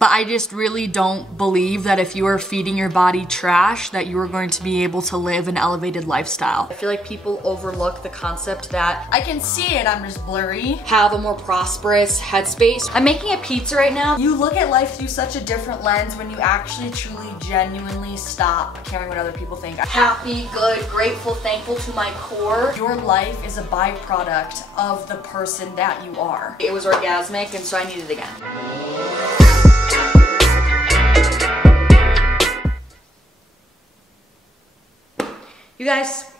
But I just really don't believe that if you are feeding your body trash, that you are going to be able to live an elevated lifestyle. I feel like people overlook the concept that I can see it, I'm just blurry, have a more prosperous headspace. I'm making a pizza right now. You look at life through such a different lens when you actually, truly, genuinely stop caring what other people think. I'm happy, good, grateful, thankful to my core. Your life is a byproduct of the person that you are. It was orgasmic, and so I need it again. You guys,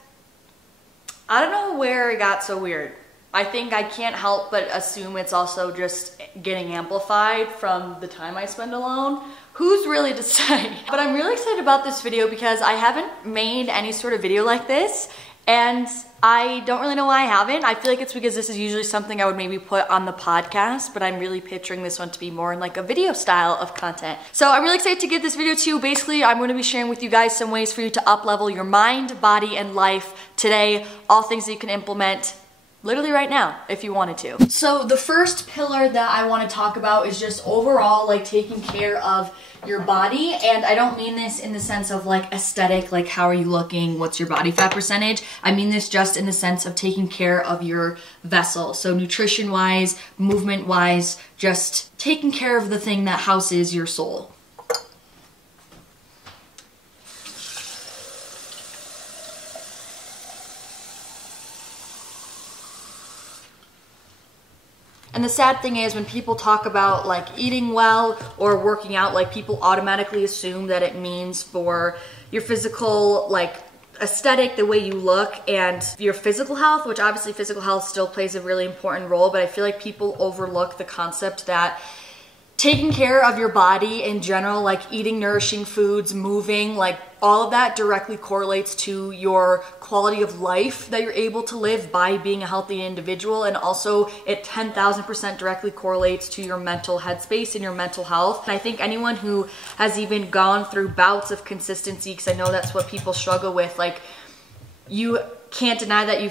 I don't know where it got so weird. I think I can't help but assume it's also just getting amplified from the time I spend alone. Who's really to say? But I'm really excited about this video because I haven't made any sort of video like this, and I don't really know why I haven't. I feel like it's because this is usually something I would maybe put on the podcast, but I'm really picturing this one to be more in like a video style of content. So I'm really excited to get this video to you. Basically, I'm gonna be sharing with you guys some ways for you to up-level your mind, body, and life today. All things that you can implement literally right now if you wanted to. So the first pillar that I want to talk about is just overall like taking care of your body, and I don't mean this in the sense of like aesthetic, like how are you looking, what's your body fat percentage. I mean this just in the sense of taking care of your vessel. So nutrition wise, movement wise, just taking care of the thing that houses your soul. And the sad thing is when people talk about like eating well or working out, like people automatically assume that it means for your physical like aesthetic, the way you look, and your physical health, which obviously physical health still plays a really important role, but I feel like people overlook the concept that taking care of your body in general, like eating nourishing foods, moving, like all of that directly correlates to your quality of life that you're able to live by being a healthy individual, and also it 10,000% directly correlates to your mental headspace and your mental health. And I think anyone who has even gone through bouts of consistency, because I know that's what people struggle with, like you can't deny that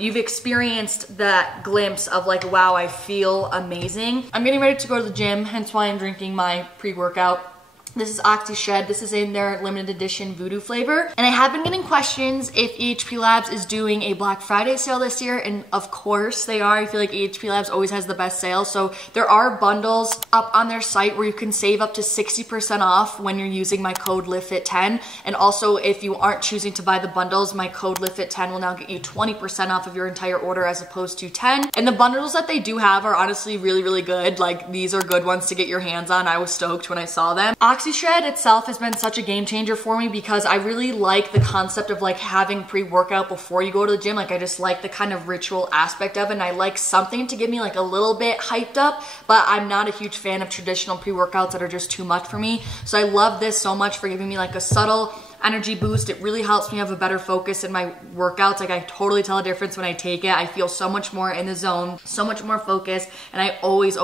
you've experienced that glimpse of like, wow, I feel amazing. I'm getting ready to go to the gym, hence why I'm drinking my pre-workout. This is OxyShed. This is in their limited edition voodoo flavor. And I have been getting questions if EHPLabs is doing a Black Friday sale this year, and of course they are. I feel like EHPLabs always has the best sales. So there are bundles up on their site where you can save up to 60% off when you're using my code LIVEFIT10. And also if you aren't choosing to buy the bundles, my code LIVEFIT10 will now get you 20% off of your entire order as opposed to 10. And the bundles that they do have are honestly really, really good. Like these are good ones to get your hands on. I was stoked when I saw them. OxyShed itself has been such a game changer for me because I really like the concept of like having pre-workout before you go to the gym. Like I just like the kind of ritual aspect of it, and I like something to get me like a little bit hyped up, but I'm not a huge fan of traditional pre-workouts that are just too much for me. So I love this so much for giving me like a subtle energy boost. It really helps me have a better focus in my workouts. Like I totally tell a difference when I take it. I feel so much more in the zone, so much more focused, and I always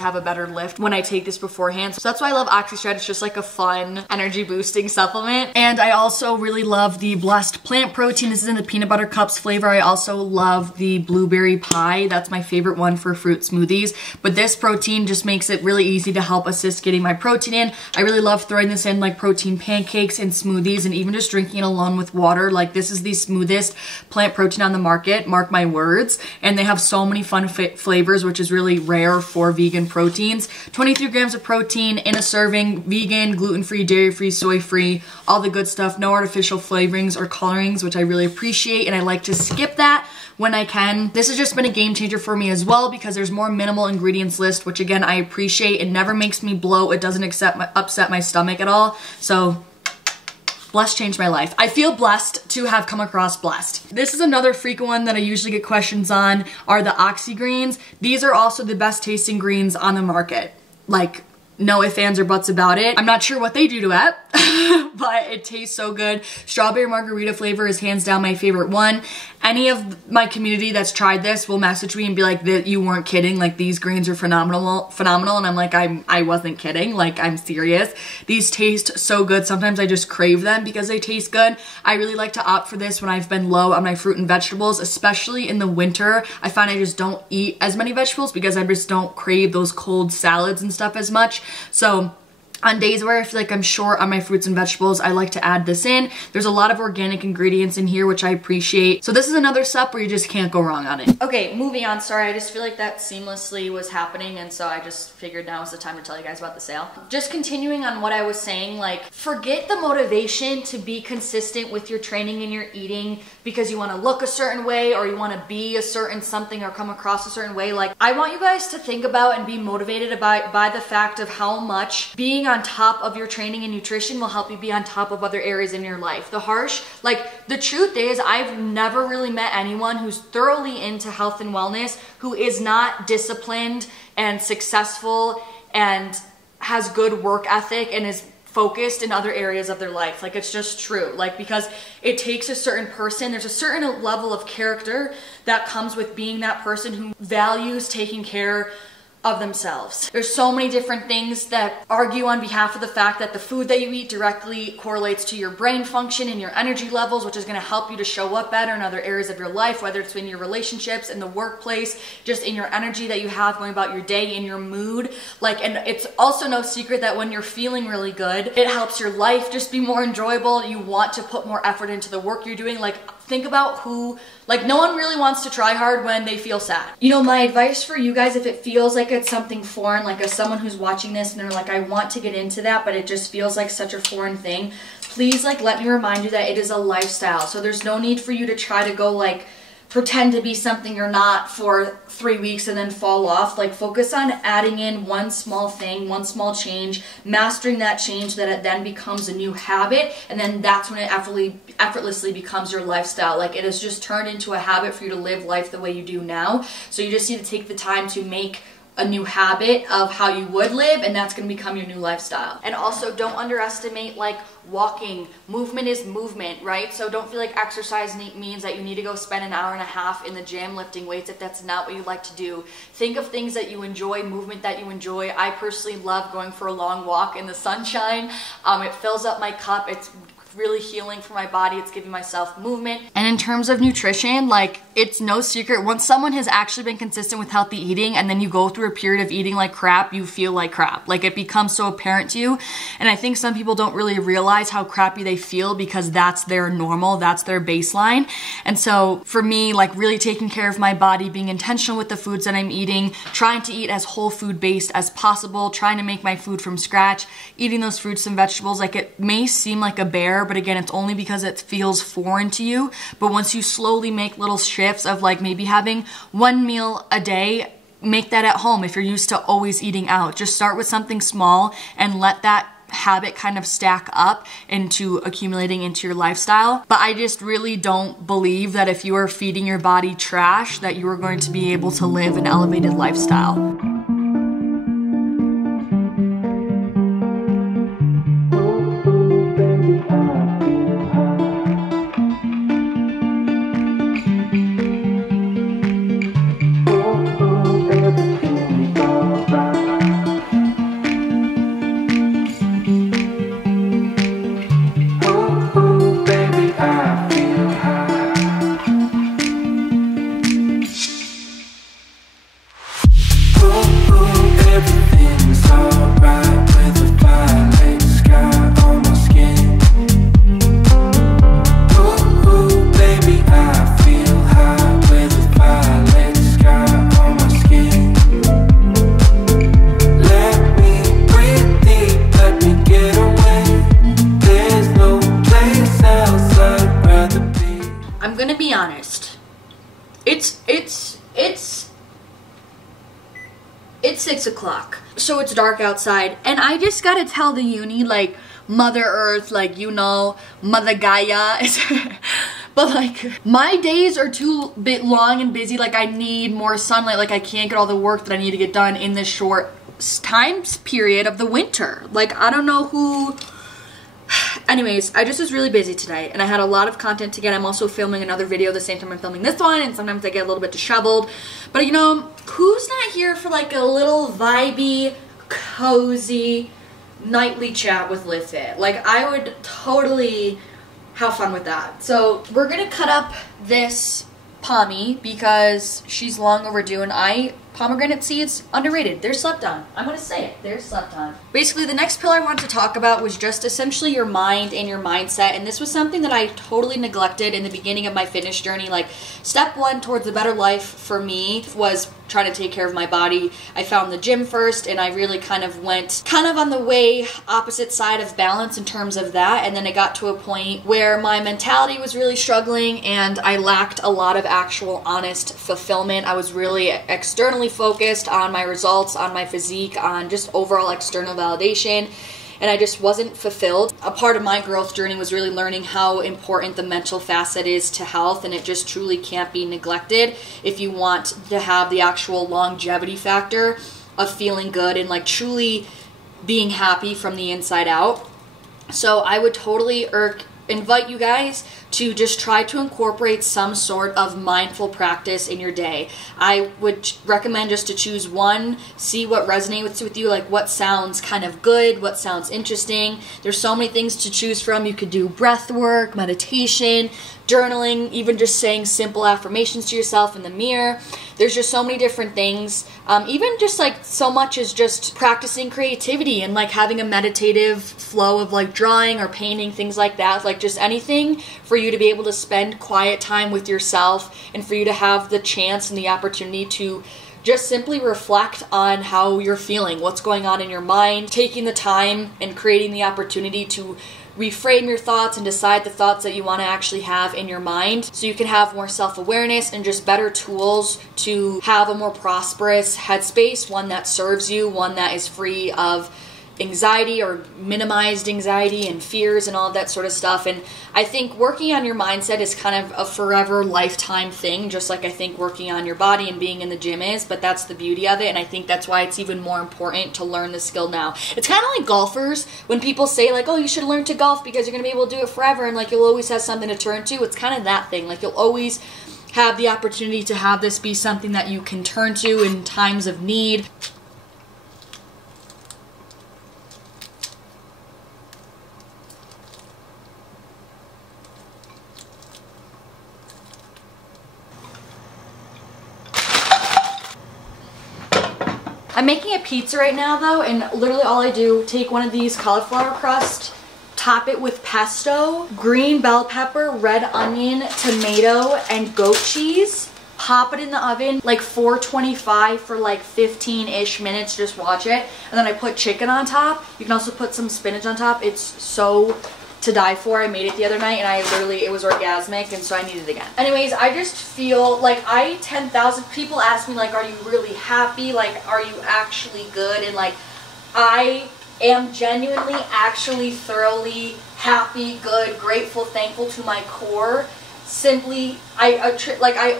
have a better lift when I take this beforehand. So that's why I love OxyShed. It's just like a fun energy boosting supplement. And I also really love the Blessed Plant Protein. This is in the peanut butter cups flavor. I also love the blueberry pie. That's my favorite one for fruit smoothies. But this protein just makes it really easy to help assist getting my protein in. I really love throwing this in like protein pancakes and smoothies, and even just drinking it alone with water. Like this is the smoothest plant protein on the market, mark my words. And they have so many fun flavors, which is really rare for vegan proteins. 23 grams of protein in a serving, vegan, gluten-free, dairy-free, soy-free, all the good stuff. No artificial flavorings or colorings, which I really appreciate, and I like to skip that when I can. This has just been a game changer for me as well because there's more minimal ingredients list, which again, I appreciate. It never makes me bloat. It doesn't upset my stomach at all. So Blessed changed my life. I feel blessed to have come across Blessed. This is another frequent one that I usually get questions on, are the Oxy greens. These are also the best tasting greens on the market. Like, no ifs, ands, or buts about it. I'm not sure what they do to it, but it tastes so good. Strawberry margarita flavor is hands down my favorite one. Any of my community that's tried this will message me and be like, you weren't kidding, like these greens are phenomenal, and I'm like, I wasn't kidding, like I'm serious. These taste so good. Sometimes I just crave them because they taste good. I really like to opt for this when I've been low on my fruit and vegetables, especially in the winter. I find I just don't eat as many vegetables because I just don't crave those cold salads and stuff as much. So on days where I feel like I'm short on my fruits and vegetables, I like to add this in. There's a lot of organic ingredients in here, which I appreciate. So this is another step where you just can't go wrong on it. Okay, moving on. Sorry, I just feel like that seamlessly was happening, and so I just figured now is the time to tell you guys about the sale. Just continuing on what I was saying, like, forget the motivation to be consistent with your training and your eating because you want to look a certain way or you want to be a certain something or come across a certain way. Like, I want you guys to think about and be motivated by the fact of how much being on top of your training and nutrition will help you be on top of other areas in your life. The truth is, I've never really met anyone who's thoroughly into health and wellness who is not disciplined and successful and has good work ethic and is focused in other areas of their life. Like, it's just true. Like, because it takes a certain person, there's a certain level of character that comes with being that person who values taking care of themselves. There's so many different things that argue on behalf of the fact that the food that you eat directly correlates to your brain function and your energy levels, which is going to help you to show up better in other areas of your life, whether it's in your relationships, in the workplace, just in your energy that you have going about your day, in your mood. Like, and it's also no secret that when you're feeling really good, it helps your life just be more enjoyable. You want to put more effort into the work you're doing. Like, think about no one really wants to try hard when they feel sad. You know, my advice for you guys, if it feels like it's something foreign, like as someone who's watching this and they're like, I want to get into that, but it just feels like such a foreign thing, please, like, let me remind you that it is a lifestyle. So there's no need for you to try to go, like, pretend to be something you're not for 3 weeks and then fall off. Like, focus on adding in one small thing, one small change, mastering that change, that it then becomes a new habit, and then that's when it effortlessly becomes your lifestyle. Like, it has just turned into a habit for you to live life the way you do now. So you just need to take the time to make a new habit of how you would live, and that's going to become your new lifestyle. And also, don't underestimate, like, walking. Movement is movement, right? So don't feel like exercise means that you need to go spend an hour and a half in the gym lifting weights if that's not what you like to do. Think of things that you enjoy, movement that you enjoy. I personally love going for a long walk in the sunshine. It fills up my cup. It's really healing for my body. It's giving myself movement. And in terms of nutrition, like, it's no secret, once someone has actually been consistent with healthy eating and then you go through a period of eating like crap, you feel like crap. Like, it becomes so apparent to you. And I think some people don't really realize how crappy they feel because that's their normal, that's their baseline. And so for me, like, really taking care of my body, being intentional with the foods that I'm eating, trying to eat as whole food based as possible, trying to make my food from scratch, eating those fruits and vegetables, like, it may seem like a bear, but again, it's only because it feels foreign to you. But once you slowly make little shifts of, like, maybe having one meal a day, make that at home. If you're used to always eating out, just start with something small and let that habit kind of stack up into accumulating into your lifestyle. But I just really don't believe that if you are feeding your body trash that you are going to be able to live an elevated lifestyle. It's 6 o'clock, so it's dark outside, and I just gotta tell the uni, like, Mother Earth, like, you know, Mother Gaia, but, like, my days are too long and busy. Like, I need more sunlight. Like, I can't get all the work that I need to get done in this short time period of the winter. Like, I don't know Anyways, I just was really busy today and I had a lot of content to get. I'm also filming another video the same time I'm filming this one, and sometimes I get a little bit disheveled. But you know, who's not here for like a little vibey, cozy, nightly chat with LitFit? Like, I would totally have fun with that. So we're gonna cut up this pommy because she's long overdue, and pomegranate seeds, underrated. They're slept on. I'm gonna say it. They're slept on. Basically, the next pillar I wanted to talk about was just essentially your mind and your mindset, and this was something that I totally neglected in the beginning of my fitness journey. Like, step one towards a better life for me was trying to take care of my body. I found the gym first, and I really kind of went on the way opposite side of balance in terms of that, and then it got to a point where my mentality was really struggling and I lacked a lot of actual honest fulfillment. I was really externally focused on my results, on my physique, on just overall external validation, and I just wasn't fulfilled. A part of my growth journey was really learning how important the mental facet is to health, and it just truly can't be neglected if you want to have the actual longevity factor of feeling good and like truly being happy from the inside out. So I would totally invite you guys to just try to incorporate some sort of mindful practice in your day. I would recommend just to choose one, see what resonates with you, like what sounds kind of good, what sounds interesting. There's so many things to choose from. You could do breath work, meditation, journaling, even just saying simple affirmations to yourself in the mirror. There's just so many different things. Even just like so much as just practicing creativity and like having a meditative flow of like drawing or painting, things like that. Like just anything for you to be able to spend quiet time with yourself and for you to have the chance and the opportunity to just simply reflect on how you're feeling, what's going on in your mind, taking the time and creating the opportunity to reframe your thoughts and decide the thoughts that you want to actually have in your mind so you can have more self-awareness and just better tools to have a more prosperous headspace, one that serves you, one that is free of anxiety or minimized anxiety and fears and all of that sort of stuff. And I think working on your mindset is kind of a forever lifetime thing, just like I think working on your body and being in the gym is, but that's the beauty of it. And I think that's why it's even more important to learn the skill now. It's kind of like golfers. When people say like, oh, you should learn to golf because you're going to be able to do it forever and like you'll always have something to turn to. It's kind of that thing. Like you'll always have the opportunity to have this be something that you can turn to in times of need. I'm making a pizza right now though, and literally all I do, take one of these cauliflower crust, top it with pesto, green bell pepper, red onion, tomato, and goat cheese, pop it in the oven like 425 for like 15-ish minutes, just watch it, and then I put chicken on top. You can also put some spinach on top. It's so to die for. I made it the other night and it was orgasmic, and so I need it again. Anyways, I just feel like 10,000 people ask me like, are you really happy? Like, are you actually good? And like, I am genuinely, actually, thoroughly happy, good, grateful, thankful to my core. Simply, I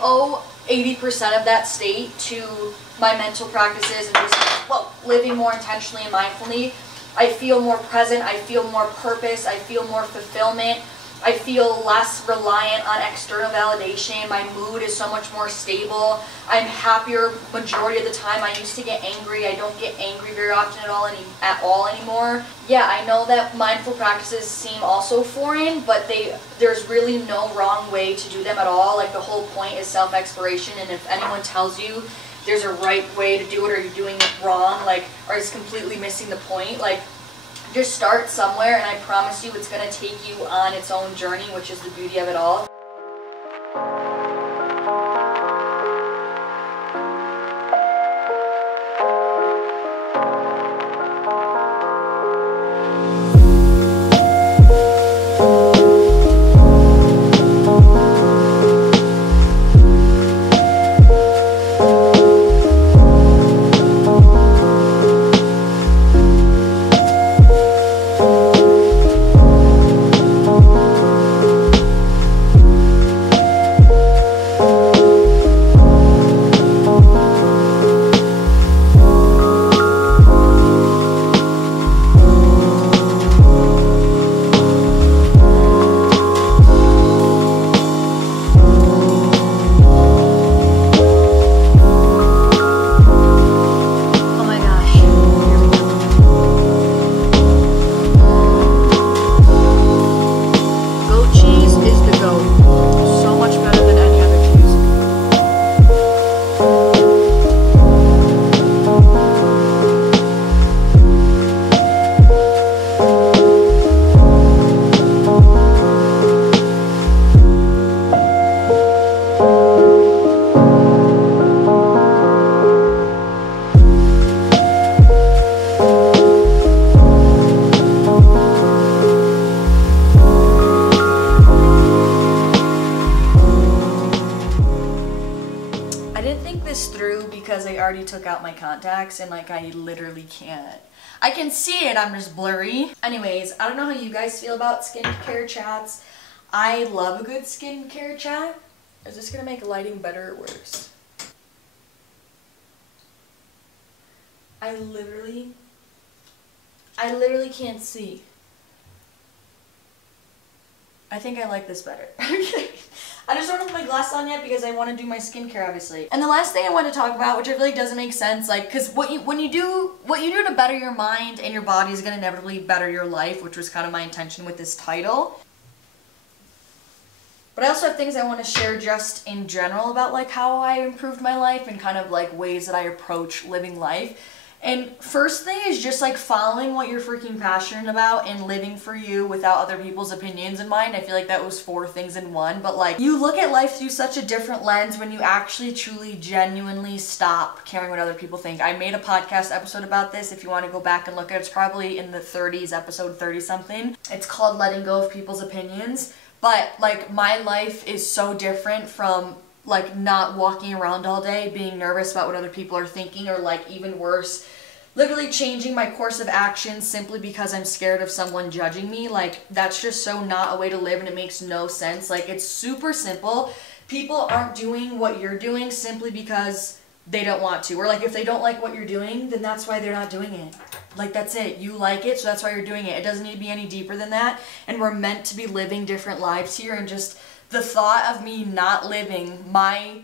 owe 80% of that state to my mental practices and just living more intentionally and mindfully. I feel more present, I feel more purpose, I feel more fulfillment, I feel less reliant on external validation, my mood is so much more stable, I'm happier majority of the time. I used to get angry, I don't get angry very often at all anymore. Yeah, I know that mindful practices seem also foreign, but there's really no wrong way to do them at all. Like the whole point is self-exploration, and if anyone tells you there's a right way to do it or you're doing it wrong, like, or it's completely missing the point, like, just start somewhere, and I promise you it's going to take you on its own journey, which is the beauty of it all. literally took out my contacts and like I literally can't. I can see it, I'm just blurry. Anyways, I don't know how you guys feel about skincare chats. I love a good skincare chat. Is this gonna make lighting better or worse? I literally can't see. I think I like this better. I just don't have my glasses on yet because I want to do my skincare, obviously. And the last thing I want to talk about, which I feel like doesn't make sense, like, because what you do to better your mind and your body is going to inevitably better your life, which was kind of my intention with this title. But I also have things I want to share just in general about like how I improved my life and kind of like ways that I approach living life. And first thing is just like following what you're freaking passionate about and living for you without other people's opinions in mind. I feel like that was 4 things in one, but like you look at life through such a different lens when you actually truly genuinely stop caring what other people think. I made a podcast episode about this. If you want to go back and look at it, it's probably in the 30s, episode 30 something. It's called Letting Go of People's Opinions. But like my life is so different from like not walking around all day being nervous about what other people are thinking, or like even worse, literally changing my course of action simply because I'm scared of someone judging me. Like that's just so not a way to live, and it makes no sense. Like it's super simple. People aren't doing what you're doing simply because they don't want to, or like if they don't like what you're doing, then that's why they're not doing it. Like that's it. You like it, so that's why you're doing it. It doesn't need to be any deeper than that. And we're meant to be living different lives here, and just the thought of me not living my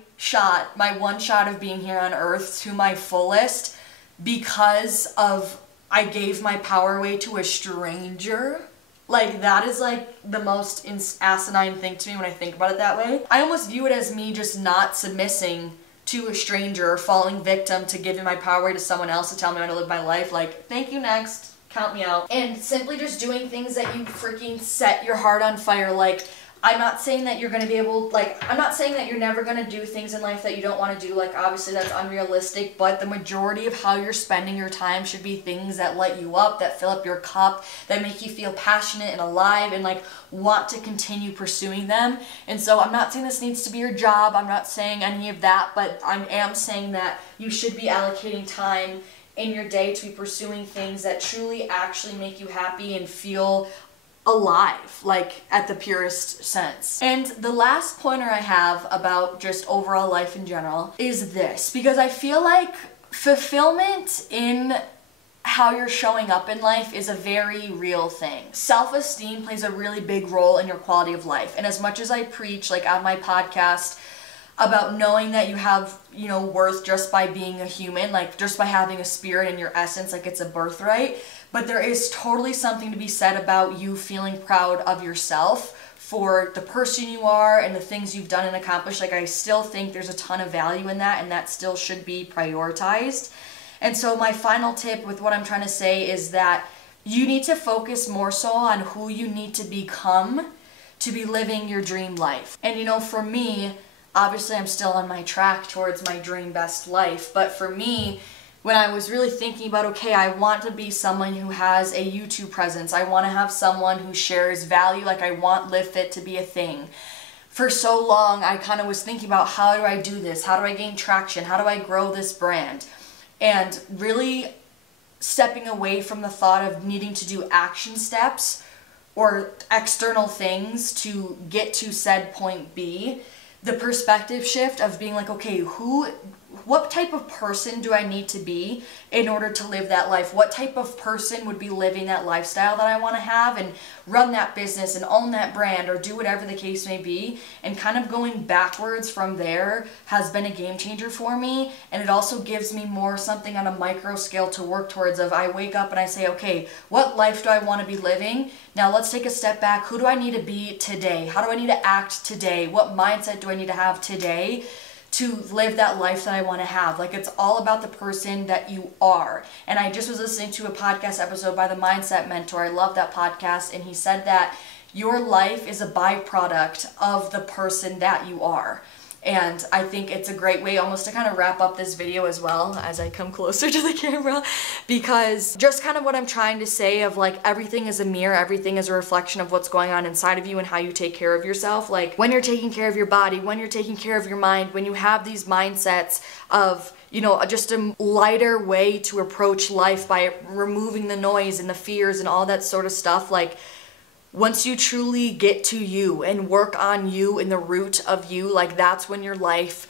one shot of being here on earth to my fullest because of I gave my power away to a stranger, like that is like the most asinine thing to me when I think about it that way. I almost view it as me just not submissing to a stranger or falling victim to giving my power away to someone else to tell me how to live my life. Like, thank you, next, count me out. And simply just doing things that you freaking set your heart on fire. Like, I'm not saying that you're going to be able, like, I'm not saying that you're never going to do things in life that you don't want to do. Like, obviously that's unrealistic, but the majority of how you're spending your time should be things that light you up, that fill up your cup, that make you feel passionate and alive and, like, want to continue pursuing them. And so I'm not saying this needs to be your job. I'm not saying any of that, but I am saying that you should be allocating time in your day to be pursuing things that truly actually make you happy and feel alive, like at the purest sense. And the last pointer I have about just overall life in general is this, because I feel like fulfillment in how you're showing up in life is a very real thing. Self-esteem plays a really big role in your quality of life. And as much as I preach, like on my podcast, about knowing that you have, you know, worth just by being a human, like just by having a spirit in your essence, like it's a birthright. But there is totally something to be said about you feeling proud of yourself for the person you are and the things you've done and accomplished. Like I still think there's a ton of value in that, and that still should be prioritized. And so my final tip with what I'm trying to say is that you need to focus more so on who you need to become to be living your dream life. And you know, for me, obviously I'm still on my track towards my dream best life, but for me, when I was really thinking about, okay, I want to be someone who has a YouTube presence, I want to have someone who shares value, like I want Live Fit to be a thing. For so long, I kind of was thinking about, how do I do this? How do I gain traction? How do I grow this brand? And really stepping away from the thought of needing to do action steps or external things to get to said point B. The perspective shift of being like, okay, what type of person do I need to be in order to live that life? What type of person would be living that lifestyle that I want to have and run that business and own that brand or do whatever the case may be? And kind of going backwards from there has been a game changer for me. And it also gives me more something on a micro scale to work towards of I wake up and I say, okay, what life do I want to be living? Now let's take a step back. Who do I need to be today? How do I need to act today? What mindset do I need to have today to live that life that I want to have? Like, it's all about the person that you are. And I just was listening to a podcast episode by the Mindset Mentor. I love that podcast. And he said that your life is a byproduct of the person that you are. And I think it's a great way almost to kind of wrap up this video as well as I come closer to the camera, because just kind of what I'm trying to say of like everything is a mirror, everything is a reflection of what's going on inside of you and how you take care of yourself. Like when you're taking care of your body, when you're taking care of your mind, when you have these mindsets of you know, just a lighter way to approach life by removing the noise and the fears and all that sort of stuff. Like, once you truly get to you and work on you and the root of you, like, that's when your life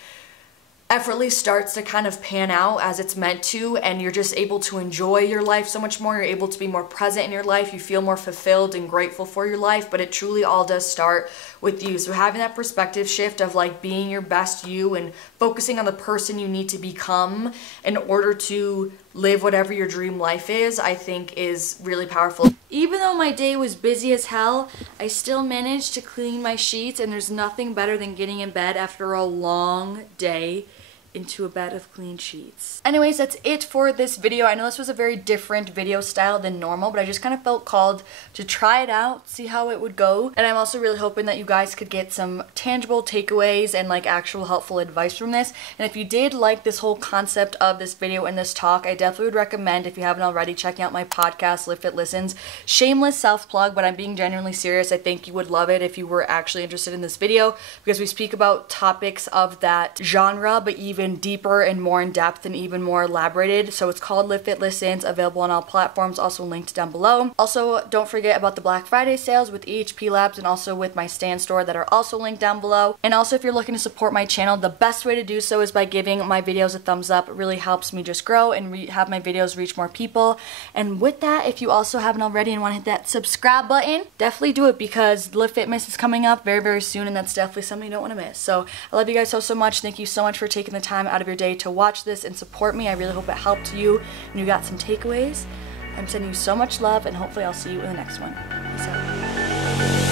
effortlessly starts to kind of pan out as it's meant to, and you're just able to enjoy your life so much more. You're able to be more present in your life. You feel more fulfilled and grateful for your life, but it truly all does start with you. So having that perspective shift of like being your best you and focusing on the person you need to become in order to live whatever your dream life is, I think is really powerful. Even though my day was busy as hell, I still managed to clean my sheets, and there's nothing better than getting in bed after a long day into a bed of clean sheets. Anyways, that's it for this video. I know this was a very different video style than normal, but I just kind of felt called to try it out, see how it would go. And I'm also really hoping that you guys could get some tangible takeaways and like actual helpful advice from this. And if you did like this whole concept of this video and this talk, I definitely would recommend, if you haven't already, checking out my podcast, Lift It Listens. Shameless self-plug, but I'm being genuinely serious. I think you would love it if you were actually interested in this video, because we speak about topics of that genre, but even deeper and more in depth and even more elaborated. So it's called Lift It Listens, available on all platforms, also linked down below. Also, don't forget about the Black Friday sales with EHPLabs and also with my Stan store that are also linked down below. And also, if you're looking to support my channel, the best way to do so is by giving my videos a thumbs up. It really helps me just grow and have my videos reach more people. And with that, if you also haven't already and want to hit that subscribe button, definitely do it, because Lift Fitness is coming up very, very soon, and that's definitely something you don't want to miss. So I love you guys so much. Thank you so much for taking the time out of your day to watch this and support me. I really hope it helped you and you got some takeaways. I'm sending you so much love, and hopefully I'll see you in the next one. Peace out.